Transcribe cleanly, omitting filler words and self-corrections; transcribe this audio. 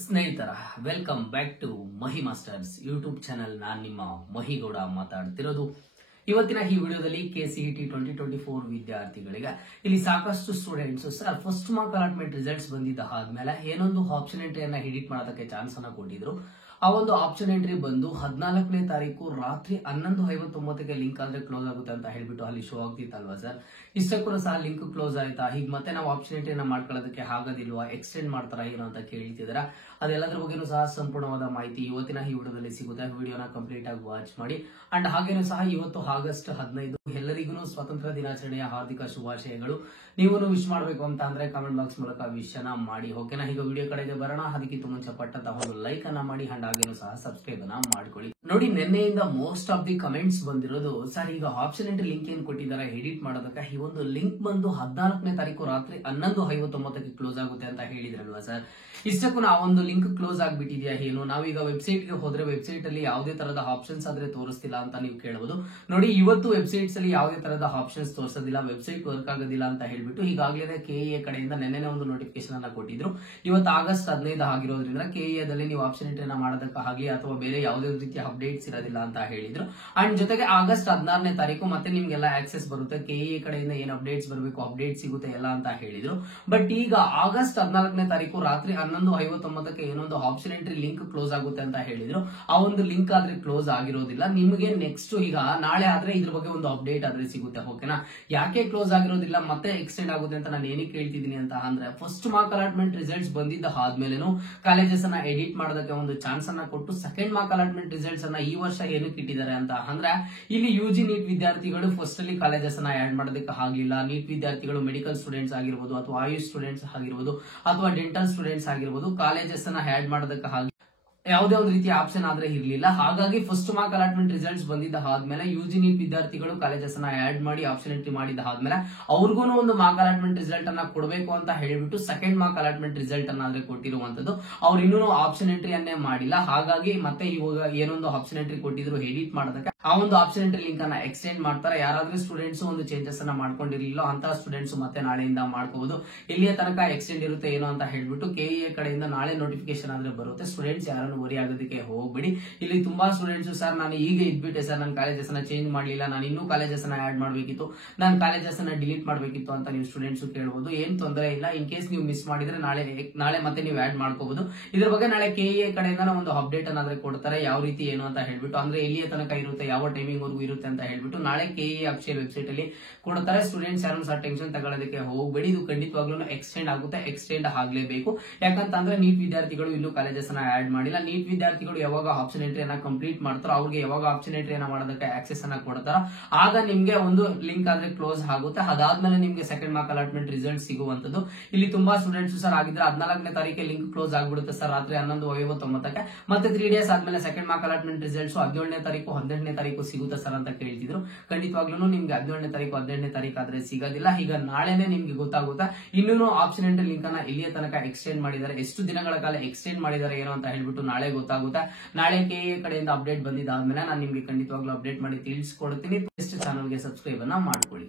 ಸ್ನೇಹಿತರ welcome back to Mahi masters YouTube channel. ನಾನು ನಿಮ್ಮ ಮಹಿಗೌಡ ಮಾತಾಡ್ತಿರೋದು. ಇವತ್ತಿನ ಈ ವಿಡಿಯೋದಲ್ಲಿ KCET 2024 ವಿದ್ಯಾರ್ಥಿಗಳಿಗೆ ಇಲ್ಲಿ ಸಾಕಷ್ಟು students sir first mark allotment results ಬಂದಿದ್ದ ಆದ್ಮೇಲೆ ಏನೊಂದು ಆಪ್ಷನ್ ಎಂಟ್ರಿಯನ್ನ ಎಡಿಟ್ ಮಾಡೋದಕ್ಕೆ ಚಾನ್ಸ್ ಅನ್ನ ಕೊಟ್ಟಿದ್ರು. ಆ ಒಂದು ಆಪ್ಷನ್ ಎಂಟ್ರಿ ಬಂದು 14ನೇ ತಾರೀಕು ರಾತ್ರಿ 11:59ಕ್ಕೆ ಲಿಂಕ್ ಆದ್ರೆ ಕ್ಲೋಸ್ ಆಗುತ್ತೆ ಅಂತ ಹೇಳ್ಬಿಟ್ಟು ಅಲ್ಲಿ ಶೋ ಆಗ್ತಿತ್ತಲ್ವಾ ಸರ್. ಇಷ್ಟಕ್ಕೂ ಸಹ ಲಿಂಕ್ ಕ್ಲೋಸ್ ಆಯ್ತಾ, ಹೀಗೆ ಮತ್ತೆ ನಾವು ಆಪ್ಷನ್ ಎಂಟ್ರಿನ ಮಾಡ್ಕೊಳ್ಳೋದಕ್ಕೆ ಆಗೋದಿಲ್ವಾ, ಎಕ್ಸ್ಟೆಂಡ್ ಮಾಡ್ತಾರಾ ಏನೋ ಅಂತ ಕೇಳ್ತಿದಾರ. ಅದೆಲ್ಲದ್ರ ಬಗ್ಗೆನೂ ಸಹ ಸಂಪೂರ್ಣವಾದ ಮಾಹಿತಿ ಇವತ್ತಿನ ಈ ವಿಡಿಯೋದಲ್ಲಿ ಸಿಗುತ್ತೆ. ವಿಡಿಯೋನ ಕಂಪ್ಲೀಟ್ ಆಗಿ ವಾಚ್ ಮಾಡಿ. ಅಂಡ್ ಹಾಗೇನೂ ಸಹ ಇವತ್ತು ಆಗಸ್ಟ್ 15 ಎಲ್ಲರಿಗೂ ಸ್ವಾತಂತ್ರ್ಯ ದಿನಾಚರಣೆಯ ಹಾರ್ದಿಕ ಶುಭಾಶಯಗಳು. ನೀವು ವಿಶ್ ಮಾಡಬೇಕು ಅಂತ ಅಂದ್ರೆ ಕಾಮೆಂಟ್ ಬಾಕ್ಸ್ ಮೂಲಕ ವಿಶ್ ಅನ್ನ ಮಾಡಿ. ಓಕೆನಾ, ಈಗ ವಿಡಿಯೋ ಕಡೆಗೆ ಬರೋಣ. ಅದಕ್ಕಿಂತ ಮುಂಚೆ ಪಟ್ಟಂತಹ ಒಂದು ಲೈಕ್ ಅನ್ನ ಮಾಡಿ ಅಂಡ್ ಹಾಗೇನೂ ಸಹ ಸಬ್ಸ್ಕ್ರೈಬ್ ಅನ್ನ ಮಾಡ್ಕೊಳ್ಳಿ. ನೋಡಿ, ನಿನ್ನೆಯಿಂದ ಮೋಸ್ಟ್ ಆಫ್ ದಿ ಕಮೆಂಟ್ಸ್ ಬಂದಿರೋದು ಸರ್ ಈಗ ಆಪ್ಷನ್ ಎಂಟ್ರಿ ಲಿಂಕ್ ಏನ್ ಕೊಟ್ಟಿದ್ದಾರೆ ಎಡಿಟ್ ಮಾಡೋದಕ್ಕೆ, ಈ ಒಂದು ಲಿಂಕ್ ಬಂದು 14ನೇ ತಾರೀಕು ರಾತ್ರಿ 11:59ಕ್ಕೆ ಕ್ಲೋಸ್ ಆಗುತ್ತೆ ಅಂತ ಹೇಳಿದ್ರಲ್ವಾ ಸರ್. ಇಷ್ಟಕ್ಕೂ ಆ ಒಂದು ಲಿಂಕ್ ಕ್ಲೋಸ್ ಆಗ್ಬಿಟ್ಟಿದ್ಯಾ ಏನು, ನಾವೀಗ ವೆಬ್ಸೈಟ್ ಗೆ ಹೋದ್ರೆ ವೆಬ್ಸೈಟ್ ಅಲ್ಲಿ ಯಾವುದೇ ತರಹದ ಆಪ್ಷನ್ಸ್ ಆದ್ರೆ ತೋರಿಸ್ತಿಲ್ಲ ಅಂತ ನೀವು ಕೇಳಬಹುದು. ನೋಡಿ, ಇವತ್ತು ವೆಬ್ಸೈಟ್ಸ್ ಅಲ್ಲಿ ಯಾವುದೇ ತರಹದ ಆಪ್ಷನ್ಸ್ ತೋರಿಸೋದಿಲ್ಲ, ವೆಬ್ಸೈಟ್ ವರ್ಕ್ ಆಗೋದಿಲ್ಲ ಅಂತ ಹೇಳ್ಬಿಟ್ಟು ಈಗಾಗಲೇ KEA ಕಡೆಯಿಂದ ನೆನ್ನೆ ಒಂದು ನೋಟಿಫಿಕೇಶನ್ ಅನ್ನ ಕೊಟ್ಟಿದ್ರು. ಇವತ್ತು ಆಗಸ್ಟ್ 15 ಆಗಿರೋದ್ರಿಂದ KEA ದಲ್ಲಿ ನೀವು ಆಪ್ಷನ್ ಎಂಟ್ರಿನ ಮಾಡೋದಕ್ಕಾಗಲಿ ಅಥವಾ ಬೇರೆ ಯಾವುದೇ ರೀತಿಯ ಅಪ್ಡೇಟ್ಸ್ ಇರೋದಿಲ್ಲ ಅಂತ ಹೇಳಿದ್ರು. ಅಂಡ್ ಜೊತೆಗೆ ಆಗಸ್ಟ್ 16ನೇ ತಾರೀಕು ಮತ್ತೆ ನಿಮ್ಗೆಲ್ಲ ಆಕ್ಸೆಸ್ ಬರುತ್ತೆ, KEA ಕಡೆಯಿಂದ ಏನ್ ಅಪ್ಡೇಟ್ಸ್ ಬರಬೇಕು ಅಪ್ಡೇಟ್ ಸಿಗುತ್ತೆ ಎಲ್ಲ ಅಂತ ಹೇಳಿದ್ರು. ಬಟ್ ಈಗ ಆಗಸ್ಟ್ 14ನೇ ತಾರೀಕು ರಾತ್ರಿ 11:59ಕ್ಕೆ ಏನೊಂದು ಆಪ್ಷನ್ ಎಂಟ್ರಿ ಲಿಂಕ್ ಕ್ಲೋಸ್ ಆಗುತ್ತೆ ಅಂತ ಹೇಳಿದ್ರು. ಆ ಒಂದು ಲಿಂಕ್ ಆದ್ರೆ ಕ್ಲೋಸ್ ಆಗಿರೋದಿಲ್ಲ. ನಿಮಗೆ ನೆಕ್ಸ್ಟ್ ಈಗ ನಾಳೆ ಆದ್ರೆ ಇದ್ರ ಬಗ್ಗೆ ಒಂದು ಅಪ್ಡೇಟ್ ಆದ್ರೆ ಸಿಗುತ್ತೆ. ಓಕೆನಾ, ಯಾಕೆ ಕ್ಲೋಸ್ ಆಗಿರೋದಿಲ್ಲ ಮತ್ತೆ ಎಕ್ಸ್ಟೆಂಡ್ ಆಗುತ್ತೆ ಅಂತ ನಾನು ಏನಕ್ಕೆ ಹೇಳ್ತಿದ್ದೀನಿ ಅಂತ ಅಂದ್ರೆ, ಫಸ್ಟ್ ಮಾರ್ಕ್ ಅಲಾಟ್ಮೆಂಟ್ ರಿಸಲ್ಟ್ಸ್ ಬಂದಿದ್ದ ಆದ್ಮೇಲೆನೂ ಕಾಲೇಜಸ್ ಅನ್ನ ಎಡಿಟ್ ಮಾಡೋದಕ್ಕೆ ಒಂದು ಚಾನ್ಸ್ ಅನ್ನ ಕೊಟ್ಟು ಸೆಕೆಂಡ್ ಮಾರ್ಕ್ ಅಲಾಟ್ಮೆಂಟ್ ರಿಸಲ್ಟ್ಸ್ ಅನ್ನ ಈ ವರ್ಷ ಏನಕ್ಕೆ ಇಟ್ಟಿದ್ದಾರೆ ಅಂತ ಅಂದ್ರೆ, ಇಲ್ಲಿ UG ನೀಟ್ ವಿದ್ಯಾರ್ಥಿಗಳು ಫಸ್ಟ್ ಅಲ್ಲಿ ಕಾಲೇಜಸ್ ಅನ್ನ ಆಡ್ ಮಾಡೋದಕ್ಕೆ ಆಗ್ಲಿಲ್ಲ. ನೀಟ್ ವಿದ್ಯಾರ್ಥಿಗಳು ಮೆಡಿಕಲ್ ಸ್ಟೂಡೆಂಟ್ಸ್ ಆಗಿರ್ಬೋದು ಅಥವಾ ಆಯುಷ್ ಸ್ಟೂಡೆಂಟ್ಸ್ ಆಗಿರ್ಬೋದು ಅಥವಾ ಡೆಂಟಲ್ ಸ್ಟೂಡೆಂಟ್ಸ್ ಆಗಿರ್ಬೋದು ಕಾಲೇಜಸ್ ಅನ್ನ ಆಡ್ ಮಾಡೋದಕ್ಕೆ ಯಾವುದೇ ಒಂದು ರೀತಿಯ ಆಪ್ಷನ್ ಆದ್ರೆ ಇರಲಿಲ್ಲ. ಹಾಗಾಗಿ ಫಸ್ಟ್ ಮಾರ್ಕ್ ಅಲಾಟ್ಮೆಂಟ್ ರಿಸಲ್ಟ್ಸ್ ಬಂದಿದ್ದ ಆದ್ಮೇಲೆ UG ನೀಟ್ ವಿದ್ಯಾರ್ಥಿಗಳು ಕಾಲೇಜಸ್ ಅನ್ನ ಆಡ್ ಮಾಡಿ ಆಪ್ಷನ್ ಎಂಟ್ರಿ ಮಾಡಿದ ಆದ್ಮೇಲೆ ಅವ್ರಿಗೂ ಒಂದು ಮಾರ್ಕ್ ಅಲಾಟ್ಮೆಂಟ್ ರಿಸಲ್ಟ್ ಅನ್ನ ಕೊಡಬೇಕು ಅಂತ ಹೇಳ್ಬಿಟ್ಟು ಸೆಕೆಂಡ್ ಮಾರ್ಕ್ ಅಲಾಟ್ಮೆಂಟ್ ರಿಸಲ್ಟ್ ಅನ್ನ ಆದ್ರೆ ಕೊಟ್ಟಿರುವಂತದ್ದು. ಅವ್ರು ಇನ್ನೂ ಆಪ್ಷನ್ ಎಂಟ್ರಿ ಅನ್ನೇ ಮಾಡಿಲ್ಲ. ಹಾಗಾಗಿ ಮತ್ತೆ ಇವಾಗ ಏನೊಂದು ಆಪ್ಷನ್ ಎಂಟ್ರಿ ಕೊಟ್ಟಿದ್ರು ಎಡಿಟ್ ಮಾಡೋದಕ್ಕೆ, ಆ ಒಂದು ಆಪ್ಷನ್ ಎಂಟ್ರಿ ಲಿಂಕ್ ಅನ್ನ ಎಕ್ಸ್ಟೆಂಡ್ ಮಾಡ್ತಾರೆ. ಯಾರಾದ್ರೂ ಸ್ಟೂಡೆಂಟ್ಸ್ ಒಂದು ಚೇಂಜಸ್ ಅನ್ನ ಮಾಡ್ಕೊಂಡಿರಲಿಲ್ಲ ಅಂತ ಸ್ಟೂಡೆಂಟ್ಸ್ ಮತ್ತೆ ನಾಳೆಯಿಂದ ಮಾಡ್ಕೋಬಹುದು. ಇಲ್ಲಿಯ ತನಕ ಎಕ್ಸ್ಟೆಂಡ್ ಇರುತ್ತೆ ಏನೋ ಅಂತ ಹೇಳ್ಬಿಟ್ಟು KEA ಕಡೆಯಿಂದ ನಾಳೆ ನೋಟಿಫಿಕೇಶನ್ ಆದ್ರೆ ಬರುತ್ತೆ. ಸ್ಟೂಡೆಂಟ್ಸ್ ಯಾರನ್ನು ವರಿ ಆಗೋದಕ್ಕೆ ಹೋಗ್ಬೇಡಿ. ಇಲ್ಲಿ ತುಂಬಾ ಸ್ಟೂಡೆಂಟ್ಸ್ ಸರ್ ನಾನು ಈಗ ಇದ್ಬಿಟ್ಟೆ ಸರ್, ನನ್ನ ಕಾಲೇಜಸ್ ಅನ್ನ ಚೇಂಜ್ ಮಾಡಲಿಲ್ಲ, ನಾನು ಇನ್ನೂ ಕಾಲೇಜಸ್ ಅನ್ನ ಆಡ್ ಮಾಡಬೇಕಿತ್ತು, ನಾನು ಕಾಲೇಜಸ್ ಅನ್ನ ಡಿಲೀಟ್ ಮಾಡಬೇಕಿತ್ತು ಅಂತ ನೀವು ಸ್ಟೂಡೆಂಟ್ಸ್ ಕೇಳಬಹುದು. ಏನ್ ತೊಂದರೆ ಇಲ್ಲ. ಇನ್ ಕೇಸ್ ನೀವು ಮಿಸ್ ಮಾಡಿದ್ರೆ ನಾಳೆ ಮತ್ತೆ ನೀವು ಆಡ್ ಮಾಡ್ಕೋಬಹುದು. ಇದ್ರ ಬಗ್ಗೆ ನಾಳೆ KEA ಕಡೆಯಿಂದ ಒಂದು ಅಪ್ಡೇಟ್ ಅನ್ನಾದ್ರೆ ಕೊಡ್ತಾರೆ, ಯಾವ ರೀತಿ ಏನು ಅಂತ ಹೇಳ್ಬಿಟ್ಟು, ಅಂದ್ರೆ ಎಲ್ಲಿಯ ತನಕ ಇರುತ್ತೆ, ಯಾವ ಟೈಮಿಂಗ್ ವರೆಗೂ ಇರುತ್ತೆ ಅಂತ ಹೇಳ್ಬಿಟ್ಟು ನಾಳೆ KEA ಅಫಿಷಿಯಲ್ ವೆಬ್ಸೈಟ್ ಅಲ್ಲಿ ಕೊಡ್ತಾರೆ. ಸ್ಟೂಡೆಂಟ್ಸ್ ಯಾರು ಸಹ ಟೆನ್ಷನ್ ತಗೊಳ್ಳೋದಕ್ಕೆ ಹೋಗಬೇಡಿ. ಇದು ಖಂಡಿತವಾಗ್ಲೂ ಎಕ್ಸ್ಟೆಂಡ್ ಆಗುತ್ತೆ, ಎಕ್ಸ್ಟೆಂಡ್ ಆಗ್ಲೇಬೇಕು. ಯಾಕಂತಂದ್ರೆ ನೀಟ್ ವಿದ್ಯಾರ್ಥಿಗಳು ಇನ್ನೂ ಕಾಲೇಜಸ್ ಅನ್ನ ಆಡ್ ಮಾಡಿಲ್ಲ. ನೀಟ್ ವಿದ್ಯಾರ್ಥಿಗಳು ಯಾವಾಗ ಆಪ್ಷನ್ ಎಂಟ್ರಿಯನ್ನ ಕಂಪ್ಲೀಟ್ ಮಾಡ್ತಾರೋ, ಅವ್ರಿಗೆ ಯಾವಾಗ ಆಪ್ಷನ್ ಎಂಟ್ರಿಯನ್ನ ಮಾಡೋದಕ್ಕೆ ಆಕ್ಸೆಸ್ ಅನ್ನ ಕೊಡ್ತಾರೋ ಆಗ ನಿಮ್ಗೆ ಒಂದು ಲಿಂಕ್ ಆದ್ರೆ ಕ್ಲೋಸ್ ಆಗುತ್ತೆ. ಅದಾದ್ಮೇಲೆ ನಿಮ್ಗೆ ಸೆಕೆಂಡ್ ಮಾರ್ಕ್ ಅಲಾಟ್ಮೆಂಟ್ ರಿಸಲ್ಟ್ ಸಿಗುವಂತದ್ದು. ಇಲ್ಲಿ ತುಂಬಾ ಸ್ಟೂಡೆಂಟ್ಸ್ ಸರ್ ಆಗಿದ್ರೆ 14ನೇ ತಾರೀಕಿಗೆ ಲಿಂಕ್ ಕ್ಲೋಸ್ ಆಗ್ಬಿಡುತ್ತೆ ಸರ್ ರಾತ್ರಿ 11:59ಕ್ಕೆ. ಮತ್ತೆ 3 ಡೇಸ್ ಆದ್ಮೇಲೆ ಸೆಕೆಂಡ್ ಮಾರ್ಕ್ ಅಲಾಟ್ಮೆಂಟ್ ರಿಸಲ್ಟ್ಸ್ 17ನೇ ತಾರೀಕು 18ನೇ ತಾರೀಕು ಸಿಗುತ್ತೆ ಸರ್ ಅಂತ ಕೇಳ್ತಿದ್ರು. ಖಂಡಿತವಾಗ್ಲೂ ನಿಮ್ಗೆ 17ನೇ ತಾರೀಕು 18ನೇ ತಾರೀಕು ಆದ್ರೆ ಸಿಗೋದಿಲ್ಲ. ಈಗ ನಾಳೆನೆ ನಿಮ್ಗೆ ಗೊತ್ತಾಗುತ್ತೆ. ಇನ್ನೂ ಆಪ್ಷನ್ ಎಂಟ್ರಿ ಲಿಂಕ್ ಅನ್ನ ಇಲ್ಲಿಯ ತನಕ ಎಕ್ಸ್ಟೆಂಡ್ ಮಾಡಿದ್ದಾರೆ, ಎಷ್ಟು ದಿನಗಳ ಕಾಲ ಎಕ್ಸ್ಟೆಂಡ್ ಮಾಡಿದ್ದಾರೆ ಏನೋ ಅಂತ ಹೇಳ್ಬಿಟ್ಟು ನಾಳೆ ಗೊತ್ತಾಗುತ್ತೆ. ನಾಳೆ KEA ಕಡೆಯಿಂದ ಅಪ್ಡೇಟ್ ಬಂದಿದ್ದಾದ್ಮೇಲೆ ನಾನು ನಿಮ್ಗೆ ಖಂಡಿತವಾಗ್ಲೂ ಅಪ್ಡೇಟ್ ಮಾಡಿ ತಿಳಿಸ್ಕೊಡ್ತೀನಿ. ಚಾನಲ್ಗೆ ಸಬ್ಸ್ಕ್ರೈಬ್ ಅನ್ನ ಮಾಡ್ಕೊಳ್ಳಿ.